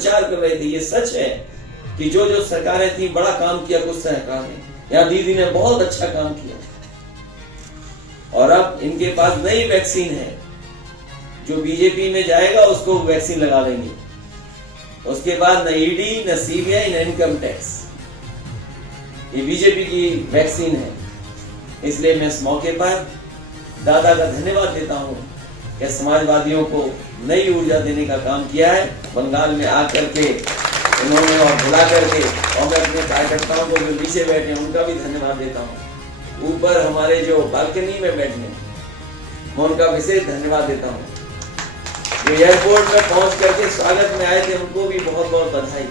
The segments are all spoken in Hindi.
प्रचार कर रहे थे। ये सच है कि जो जो सरकारें थी बड़ा काम किया कुछ सरकार ने, यहाँ दीदी ने बहुत अच्छा काम किया। और अब इनके पास नई वैक्सीन है, जो बीजेपी में जाएगा उसको वैक्सीन लगा देंगे। उसके बाद न ईडी, न सीबीआई, न इनकम टैक्स, ये बीजेपी की वैक्सीन है। इसलिए मैं इस मौके पर दादा का धन्यवाद देता हूं कि समाजवादियों को नई ऊर्जा देने का काम किया है। बंगाल में आकर के उन्होंने और बुला करके, और मैं अपने कार्यकर्ताओं को जो नीचे बैठे हैं उनका भी धन्यवाद देता हूं। ऊपर हमारे जो बालकनी में बैठे हैं मैं उनका विशेष धन्यवाद देता हूं। जो एयरपोर्ट में पहुंच करके स्वागत में आए थे उनको भी बहुत बहुत बधाई।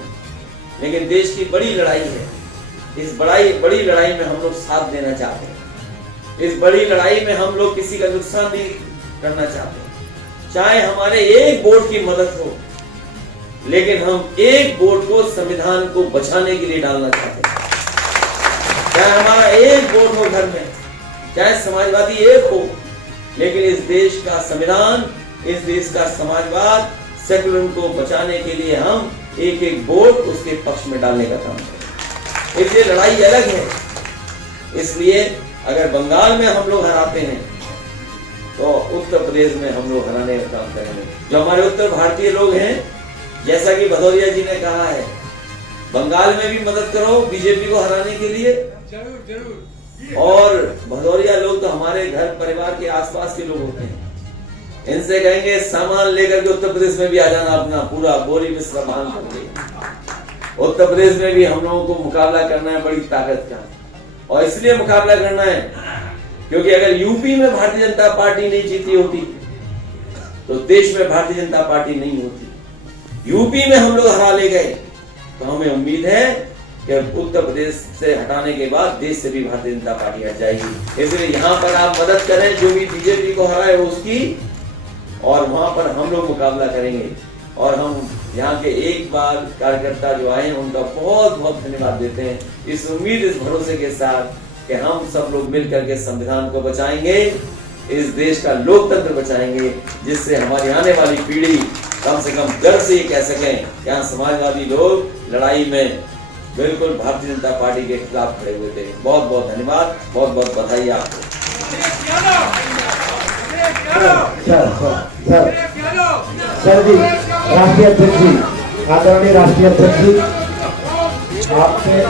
लेकिन देश की बड़ी लड़ाई है, इस बड़ी लड़ाई में हम लोग साथ देना चाहते हैं। इस बड़ी लड़ाई में हम लोग किसी का नुकसान नहीं करना चाहते। चाहे हमारे एक वोट की मदद हो, लेकिन हम एक वोट को संविधान को बचाने के लिए डालना चाहते हैं। चाहे हमारा एक वोट हो घर में, चाहे समाजवादी एक हो, लेकिन इस देश का संविधान, इस देश का समाजवाद, सेकुलर को बचाने के लिए हम एक एक वोट उसके पक्ष में डालने का काम करें। इसलिए लड़ाई अलग है। इसलिए अगर बंगाल में हम लोग हराते हैं तो उत्तर प्रदेश में हम लोग हराने का काम करेंगे। जो हमारे उत्तर भारतीय लोग हैं, जैसा कि भदौरिया जी ने कहा है, बंगाल में भी मदद करो बीजेपी को हराने के लिए। जरूर जरूर। और भदौरिया लोग तो हमारे घर परिवार के आसपास के लोग होते हैं, इनसे कहेंगे सामान लेकर के उत्तर प्रदेश में भी आ जाना, अपना पूरा बोरी में सामान करके। उत्तर प्रदेश में भी हम लोगों को मुकाबला करना है बड़ी ताकत का। और इसलिए मुकाबला करना है क्योंकि अगर यूपी में भारतीय जनता पार्टी नहीं जीती होती तो देश में भारतीय जनता पार्टी नहीं होती। यूपी में हम लोग हरा ले गए तो हमें उम्मीद है कि उत्तर प्रदेश से हटाने के बाद देश से भी भारतीय जनता पार्टी हट जाएगी। इसलिए यहाँ पर आप मदद करें जो भी बीजेपी को हराए उसकी, और वहां पर हम लोग मुकाबला करेंगे। और हम यहाँ के एक बार कार्यकर्ता जो आए हैं उनका बहुत बहुत धन्यवाद देते हैं, इस उम्मीद, इस भरोसे के साथ कि हम सब लोग मिलकर के संविधान को बचाएंगे, इस देश का लोकतंत्र बचाएंगे, जिससे हमारी आने वाली पीढ़ी कम से कम गर्व से ये कह सकें कि यहाँ समाजवादी लोग लड़ाई में बिल्कुल भारतीय जनता पार्टी के खिलाफ खड़े हुए थे। बहुत बहुत धन्यवाद, बहुत बहुत बधाई आपको। सर जी, राष्ट्रीय अध्यक्ष जी, आदरणीय राष्ट्रीय अध्यक्ष जी, आपसे